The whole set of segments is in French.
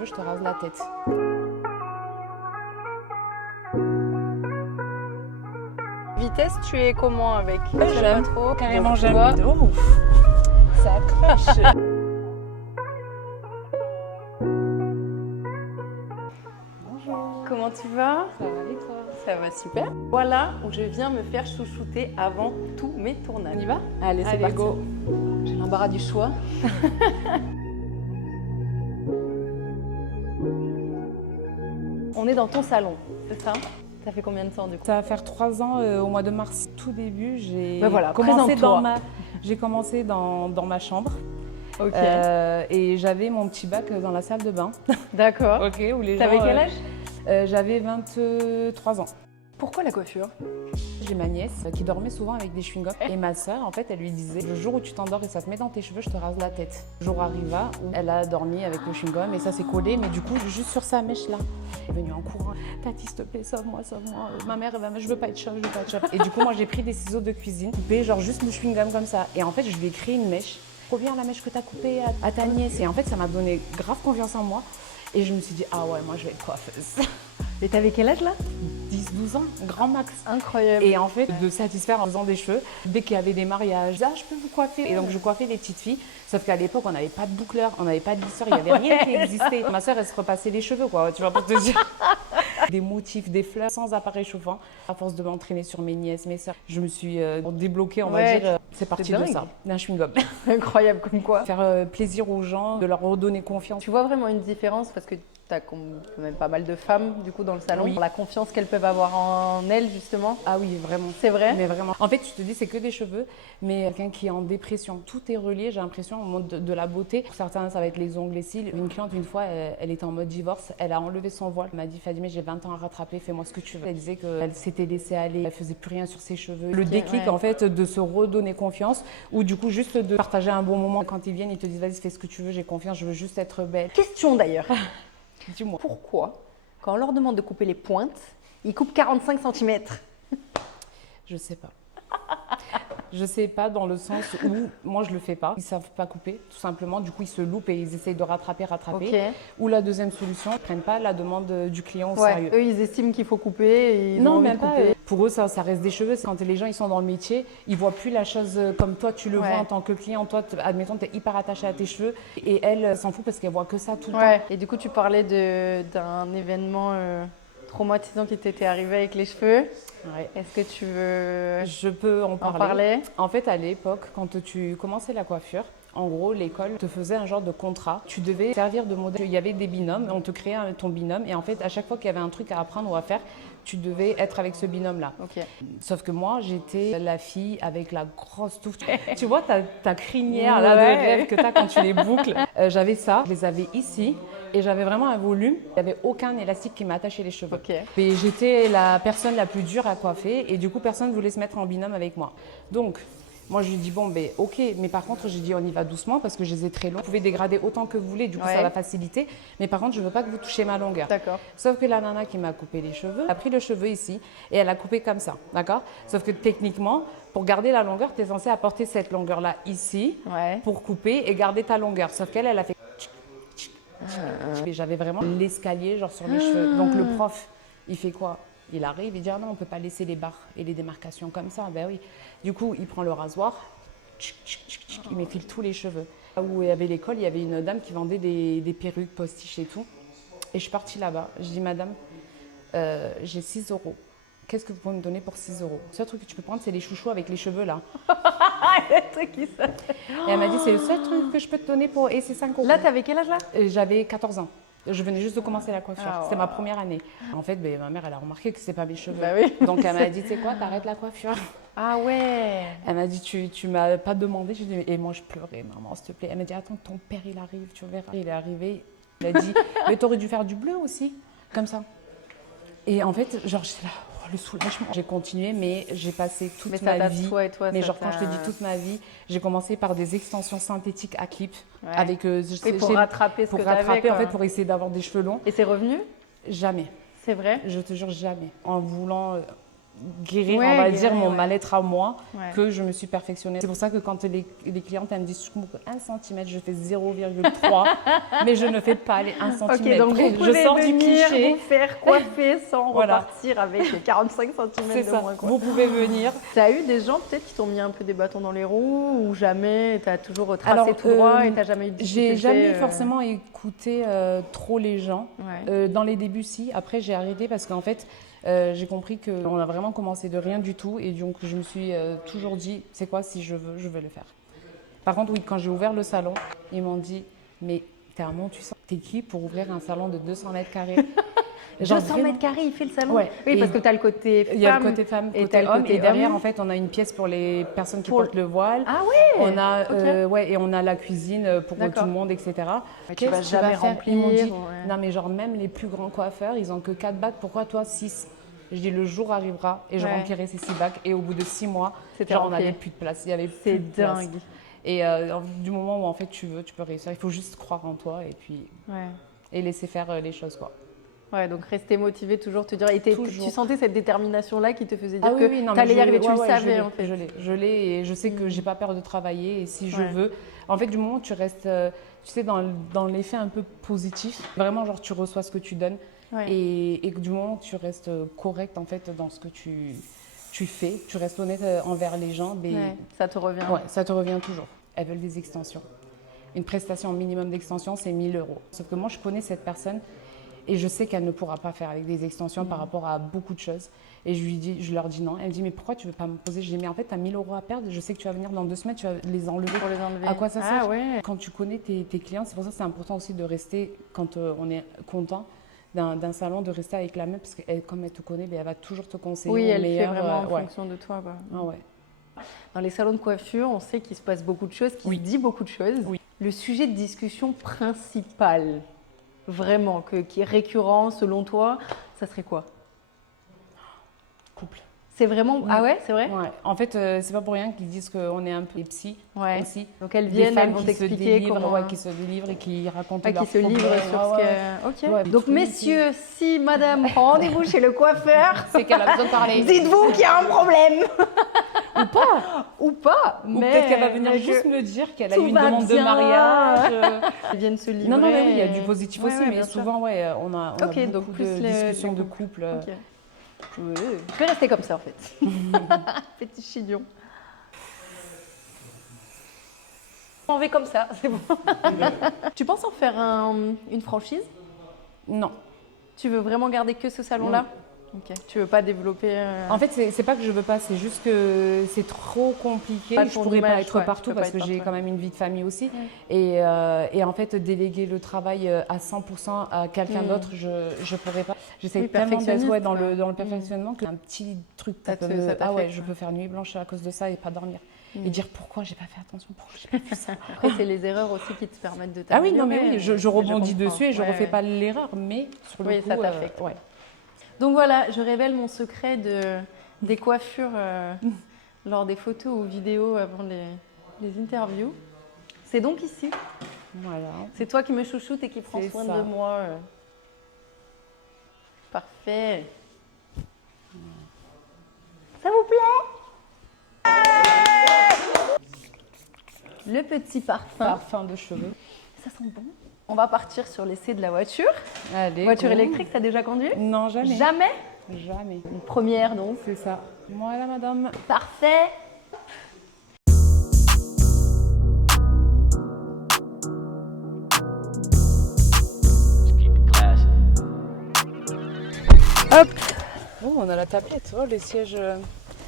cheveux, je te rase la tête. Vitesse, tu es comment avec? J'aime trop. Carrément, Donc, tu j'aime. vois, Ça accroche. Bonjour. Comment tu vas? Ça va et toi? Ça va super. Voilà où je viens me faire chouchouter avant tous mes tournages. On y va? Allez, c'est Allez, parti. go. J'ai l'embarras du choix. On est dans ton salon, c'est ça? Ça fait combien de temps du coup? Ça va faire 3 ans au mois de mars. Tout début, j'ai Ben voilà, commencé présente-toi. j'ai commencé dans ma chambre. Ok. Et j'avais mon petit bac dans la salle de bain. D'accord. Ok, où les T'avais gens, quel âge? J'avais 23 ans. Pourquoi la coiffure? J'ai ma nièce qui dormait souvent avec des chewing-gums. Et ma sœur, en fait, elle lui disait, le jour où tu t'endors et ça te met dans tes cheveux, je te rase la tête. Le jour arriva où elle a dormi avec le chewing-gum et ça s'est collé, mais du coup, juste sur sa mèche là. Elle est venue en courant. Tati, s'il te plaît, sauve-moi, sauve-moi. Ma mère, elle va, je veux pas être chauve, je veux pas être chauve. Et du coup, moi, j'ai pris des ciseaux de cuisine, coupé genre juste le chewing-gum comme ça. Et en fait, je lui ai créé une mèche. Trop bien la mèche que t'as coupée à ta nièce. Et en fait, ça m'a donné grave confiance en moi. Et je me suis dit, ah ouais, moi, je vais être coiffeuse. Et t'avais quel âge là? 10-12 ans, grand max. Incroyable. Et en fait, de satisfaire en faisant des cheveux, dès qu'il y avait des mariages, ah, je peux vous coiffer. Et donc, je coiffais les petites filles. Sauf qu'à l'époque, on n'avait pas de boucleur, on n'avait pas de lisseur, il n'y avait rien qui existait. Ma soeur, elle se repassait les cheveux, quoi, tu vois, pour te dire. Des motifs, des fleurs, sans appareil chauffant. À force de m'entraîner sur mes nièces, mes soeurs, je me suis débloquée, on va dire. C'est parti de dingue. ça, d'un chewing-gum. Incroyable comme quoi. Faire plaisir aux gens, de leur redonner confiance. Tu vois vraiment une différence parce que tu as quand même pas mal de femmes du coup dans le salon. Oui. La confiance qu'elles peuvent avoir en elles justement. Ah oui, vraiment. C'est vrai? Mais vraiment. En fait, tu te dis, c'est que des cheveux, mais quelqu'un qui est en dépression, tout est relié, j'ai l'impression, au monde de la beauté. Pour certains, ça va être les ongles, les cils. Une cliente, une fois, elle était en mode divorce, elle a enlevé son voile. Elle m'a dit, Fadimé, j'ai 20 ans à rattraper, fais-moi ce que tu veux. Elle disait qu'elle s'était laissée aller, elle faisait plus rien sur ses cheveux. Le déclic, ouais. en fait, de se redonner confiance ou du coup, juste de partager un bon moment. Quand ils viennent, ils te disent, vas-y, fais ce que tu veux, j'ai confiance, je veux juste être belle. Question d'ailleurs. Dis-moi. Pourquoi, quand on leur demande de couper les pointes, ils coupent 45 cm? Je sais pas. Je sais pas dans le sens où moi je le fais pas. Ils savent pas couper, tout simplement. Du coup, ils se loupent et ils essayent de rattraper. Ok. Ou la deuxième solution, ils prennent pas la demande du client au Ouais, sérieux. eux ils estiment qu'il faut couper et ils ont Non, envie même de pas. couper. Pour eux, ça reste des cheveux. Quand les gens ils sont dans le métier, ils voient plus la chose comme toi tu le Ouais. vois en tant que client. Toi, admettons, tu es hyper attaché à tes cheveux et elle s'en fout parce qu'elle voit que ça tout le temps. Ouais. Et du coup, tu parlais d'un événement traumatisant qui t'était arrivé avec les cheveux. Ouais. Est-ce que tu veux Je peux en en parler. parler? En fait, à l'époque, quand tu commençais la coiffure, en gros, l'école te faisait un genre de contrat. Tu devais servir de modèle. Il y avait des binômes, on te créait ton binôme. Et en fait, à chaque fois qu'il y avait un truc à apprendre ou à faire, tu devais être avec ce binôme-là. Ok. Sauf que moi, j'étais la fille avec la grosse touffe. Tu vois, ta crinière là, de Ouais. rêve que tu as quand tu les boucles. J'avais ça, je les avais ici. Et j'avais vraiment un volume. Il n'y avait aucun élastique qui m'attachait les cheveux. Ok. Et j'étais la personne la plus dure à coiffer. Et du coup, personne ne voulait se mettre en binôme avec moi. Donc, moi, je lui dis, bon, ben, ok, mais par contre, j'ai dit, on y va doucement parce que je les ai très longs. Vous pouvez dégrader autant que vous voulez, du coup, Ouais. ça va faciliter. Mais par contre, je ne veux pas que vous touchiez ma longueur. D'accord. Sauf que la nana qui m'a coupé les cheveux a pris le cheveu ici et elle a coupé comme ça, d'accord? Sauf que techniquement, pour garder la longueur, tu es censé apporter cette longueur-là ici Ouais. pour couper et garder ta longueur. Sauf qu'elle, elle a fait... Et j'avais vraiment l'escalier, genre sur mes cheveux. Donc le prof, il fait quoi? Il arrive, il dit, ah non, on ne peut pas laisser les barres et les démarcations comme ça. Ben oui. Du coup, il prend le rasoir, il m'effile tous les cheveux. Là où il y avait l'école, il y avait une dame qui vendait des perruques, postiches et tout. Et je suis partie là-bas. Je dis, madame, j'ai 6 euros. Qu'est-ce que vous pouvez me donner pour 6 euros? Le seul truc que tu peux prendre, c'est les chouchous avec les cheveux là. Le truc qui sort. Et elle m'a dit, c'est le seul truc que je peux te donner pour... Et c'est 5 euros. Là, t'avais quel âge là? J'avais 14 ans. Je venais juste de commencer la coiffure. Ah, C'était ouais. ma première année. En fait, ben, ma mère, elle a remarqué que c'est pas mes cheveux. Bah oui. Donc, elle m'a dit, tu sais quoi, t'arrêtes la coiffure. Ah ouais. Elle m'a dit, tu m'as pas demandé. J'ai dit, et moi, je pleurais, maman, s'il te plaît. Elle m'a dit, attends, ton père, il arrive, tu verras. Il est arrivé, il a dit, mais t'aurais dû faire du bleu aussi, comme ça. Et en fait, genre, j'étais là, oh, le soulagement. J'ai continué, mais j'ai passé toute Mais ça ma t'a vie. toi et toi. Mais ça genre, quand je te t'a- dis toute ma vie, j'ai commencé par des extensions synthétiques à clip. Ouais. Avec, Et pour rattraper ce pour que t'avais, rattraper, en quoi. fait, pour essayer d'avoir des cheveux longs. Et c'est revenu? Jamais. C'est vrai? Je te jure, jamais. En voulant guérir, Ouais, on va guérir, dire, mon ouais. mal-être à moi, Ouais. que je me suis perfectionnée. C'est pour ça que quand les clientes elles me disent, je coupe 1 cm, je fais 0,3, mais je ne fais pas les 1 cm. Ok, donc vous je pouvez sors du venir cliché. vous faire coiffer sans Voilà. repartir avec 45 C'est cm de ça, moins. Quoi. vous pouvez venir. T'as eu des gens peut-être qui t'ont mis un peu des bâtons dans les roues ou jamais? T'as toujours tracé Alors, tout droit et t'as jamais eu de difficulté? J'ai jamais forcément écouté trop les gens. Ouais. Dans les débuts, si. Après, j'ai arrêté parce qu'en fait, j'ai compris qu'on a vraiment commencé de rien du tout. Et donc, je me suis toujours dit, c'est quoi, si je veux le faire. Par contre, oui, quand j'ai ouvert le salon, ils m'ont dit, mais t'es un tu sens, t'es qui pour ouvrir un salon de 200 mètres carrés? 200 mètres carrés, il fait le salon? Ouais. Oui, Et parce que t'as le côté femme. il y a le côté femme, et côté t'as le homme. côté Et derrière, homme. en fait, on a une pièce pour les personnes qui Pour- portent le voile. Ah ouais. On a, Ok. ouais, et on a la cuisine pour tout D'accord. le monde, etc. Mais tu vas Qu'est-ce que jamais faire? Ils m'ont dit, remplir, ouais. non mais genre même les plus grands coiffeurs, ils ont que 4 bacs, pourquoi toi 6? Je dis le jour arrivera et je Ouais. remplirai ces 6 bacs et au bout de 6 mois, C'était genre on rempli. n'avait plus de place, il y avait plus C'est de place. dingue. Et du moment où en fait tu veux, tu peux réussir. Il faut juste croire en toi et puis Ouais. et laisser faire les choses quoi. Ouais, donc rester motivé, toujours te dire. Et Toujours. tu sentais cette détermination-là qui te faisait dire Ah oui, oui, que non, t'allais mais y je arriver, l'ai, tu le ouais, savais je l'ai, en fait. Je l'ai et je sais que j'ai pas peur de travailler et si je Ouais. veux, en fait du moment où tu restes, tu sais dans l'effet un peu positif, vraiment genre tu reçois ce que tu donnes Ouais. et que du moment où tu restes correct en fait dans ce que tu fais, tu restes honnête envers les gens, ben, Ouais, ça te revient. ouais, ça te revient toujours. Elles veulent des extensions. Une prestation minimum d'extension, c'est 1 000 €. Sauf que moi, je connais cette personne et je sais qu'elle ne pourra pas faire avec des extensions par rapport à beaucoup de choses. Et je leur dis non. Elle me dit, mais pourquoi tu ne veux pas me poser? Je dis, mais en fait, tu as 1 000 € à perdre. Je sais que tu vas venir dans 2 semaines, tu vas les enlever. Pour les enlever. À quoi ça Ah sert? ouais. Quand tu connais tes clients, c'est pour ça que c'est important aussi de rester, quand on est content d'un salon, de rester avec la même, parce que comme elle te connaît, ben, elle va toujours te conseiller Oui, au elle meilleur. fait vraiment en ouais. fonction de toi. Quoi. Ah ouais. Dans les salons de coiffure, on sait qu'il se passe beaucoup de choses, qu'il Oui. se dit beaucoup de choses. Oui. Le sujet de discussion principal, vraiment, qui est récurrent selon toi, ça serait quoi? Couple. C'est vraiment... Oui. Ah ouais, c'est vrai? Ouais. En fait, c'est pas pour rien qu'ils disent qu'on est un peu des psys Ouais. aussi. Donc elles Des viennent, femmes elles vont qui se t'expliquer délivrent, comment... ouais, qui se délivrent et qui racontent Ah, leurs qui se livrent problèmes. sur Ouais, ce que... ouais. Ok. Ouais, Donc tout messieurs, si madame prend rendez-vous chez le coiffeur, c'est qu'elle a besoin de parler. dites-vous qu'il y a un problème. Ou pas. Ou pas. Ou peut-être qu'elle va venir juste me dire qu'elle a eu tout une va demande de bien. mariage. Elles viennent se livrer. Non, non, mais oui, il y a du positif Ouais, aussi, ouais, mais bien sûr. souvent, ouais, on a Ok, beaucoup donc plus de les discussions de couples. couple. Ok. Je vais rester comme ça en fait. Petit chignon. On va comme ça, c'est bon. Tu penses en faire une franchise? Non. Tu veux vraiment garder que ce salon-là? Ok. Tu veux pas développer En fait, c'est pas que je veux pas, c'est juste que c'est trop compliqué. Pas Je ton pourrais pas image, être ouais, partout tu peux pas parce que être j'ai partout, quand même une vie de famille aussi. Ouais. Et en fait, déléguer le travail à 100% à quelqu'un d'autre, je pourrais pas. J'essaie Oui, tellement d'être perfectionniste, dans quoi. le perfectionnement qu'un petit truc, Ça peut te- me- ça ah ouais, t'affecte, je ouais. peux faire nuit blanche à cause de ça et pas dormir. Et dire pourquoi j'ai pas fait attention, pourquoi j'ai pas vu ça. Après, c'est les erreurs aussi qui te permettent de Ah oui, non, mais t'améliorer. oui, je rebondis comprends. dessus et je Ouais, refais ouais. pas l'erreur, mais sur le Oui, coup, ça t'affecte. ouais. Donc voilà, je révèle mon secret des coiffures lors des photos ou vidéos avant les interviews. C'est donc ici. Voilà. C'est toi qui me chouchoute et qui prends C'est soin ça. de moi. Parfait. Ça vous plaît? Le petit parfum. Parfum de cheveux. Ça sent bon. On va partir sur l'essai de la voiture. Allez. Voiture go. électrique, t'as déjà conduit? Non, jamais. Jamais? Jamais. Une première donc. C'est ça. Voilà, madame. Parfait. Hop. Oh, on a la tablette. Oh, les sièges.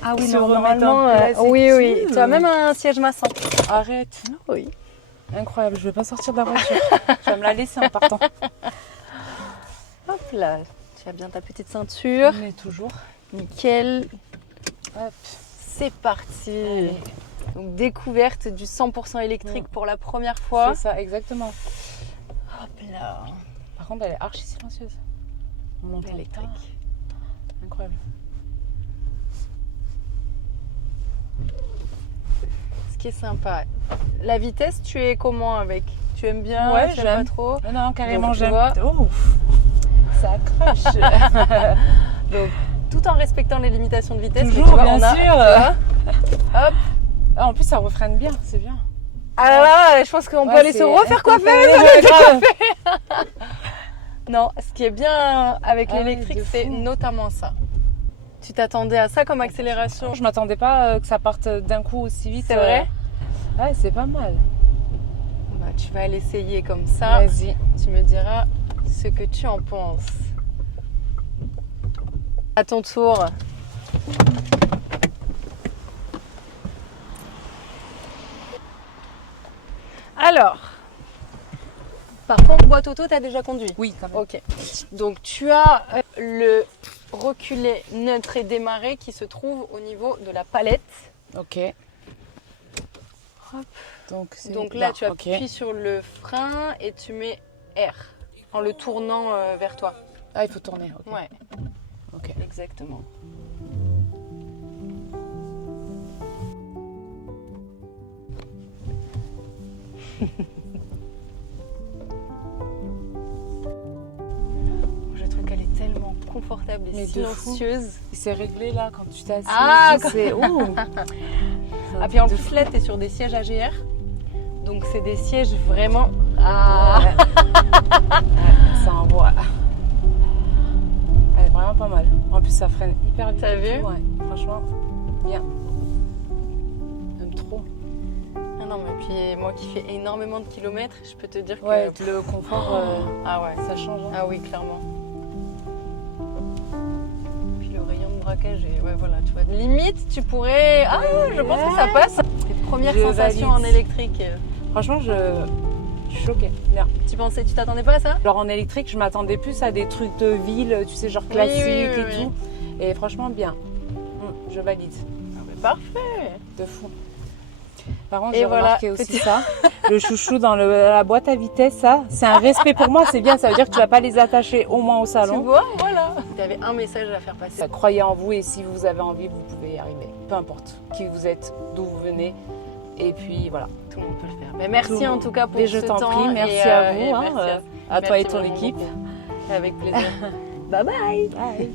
Ah oui, Se non, remettre normalement, en place et oui, tout. oui. Tu as même un siège massant. Arrête. Oui. Incroyable. Je vais pas sortir de la voiture. Je vais me la laisser en partant. Hop là. Tu as bien ta petite ceinture. On est toujours. Nickel. Hop. C'est parti. Allez. Donc découverte du 100% électrique pour la première fois. C'est ça, exactement. Hop là. Par contre, elle est archi silencieuse. On entend Électrique. pas. Incroyable. Ce qui est sympa. La vitesse, tu es comment avec? Tu aimes bien? Ouais, tu aimes pas j'aime. trop? Non, non, carrément, Donc, tu j'aime. vois. Oh, ça accroche. Donc tout en respectant les limitations de vitesse. Toujours, mais tu vois, bien on a, sûr. tu vois, hop. Ah, en plus, ça refreine bien, c'est bien. Ah là là, je pense qu'on peut Ouais, aller se c'est- refaire coiffer. Ouais, grave. Non, ce qui est bien avec Ah ouais, l'électrique, de c'est fou. notamment ça. Tu t'attendais à ça comme accélération? Je m'attendais pas que ça parte d'un coup aussi vite. C'est vrai? Ouais, c'est pas mal. Bah, tu vas l'essayer comme ça. Vas-y. Tu me diras ce que tu en penses. À ton tour. Alors, par contre, boîte auto, tu as déjà conduit? Oui, quand même. Ok. Donc, tu as le reculer, neutre et démarrer qui se trouve au niveau de la palette. Ok. Hop. Donc Là, tu ok. appuies sur le frein et tu mets R en le tournant vers toi. Ah, il faut tourner. Ok. Ouais, Ok. exactement. Je trouve qu'elle est tellement confortable et Mais de fou. silencieuse. C'est réglé là quand tu t'assieds. Ah, c'est ouh. Ah, puis en plus, là, tu es sur des sièges AGR. Donc, c'est des sièges vraiment. Ah. Ouais, ça envoie. Elle est vraiment pas mal. En plus, ça freine hyper vite. T'as et vu? tout, ouais. Franchement, bien. J'aime trop. Ah non, mais puis moi qui fais énormément de kilomètres, je peux te dire que. Ouais, le confort, Ah ouais. ça change. Hein. Ah oui, clairement. Puis le rayon de braquage, et ouais, voilà, tu vois. Limite, tu pourrais. Ah, je pense que ça passe. Tes premières Je sensations valide. en électrique. Franchement, je suis choquée. Bien. Tu pensais, tu t'attendais pas à ça? Genre en électrique, je m'attendais plus à des trucs de ville, tu sais, genre Oui, classique oui, oui, et oui. tout. Et franchement, bien. Je valide. Ah, mais parfait. De fou. Par contre, Et j'ai voilà, remarqué aussi petit- ça. Le chouchou dans la boîte à vitesse, ça, c'est un respect pour moi, c'est bien. Ça veut dire que tu vas pas les attacher au moins au Tu salon. vois, voilà. Tu avais un message à faire passer. Croyez en vous et si vous avez envie, vous pouvez y arriver. Peu importe qui vous êtes, d'où vous venez. Et puis voilà. Tout le monde peut le faire. Mais merci en tout cas pour Et ce je t'en temps. prie, merci et, à vous, et hein, merci à toi et merci ton vraiment équipe. beaucoup. Avec plaisir. Bye bye. Bye.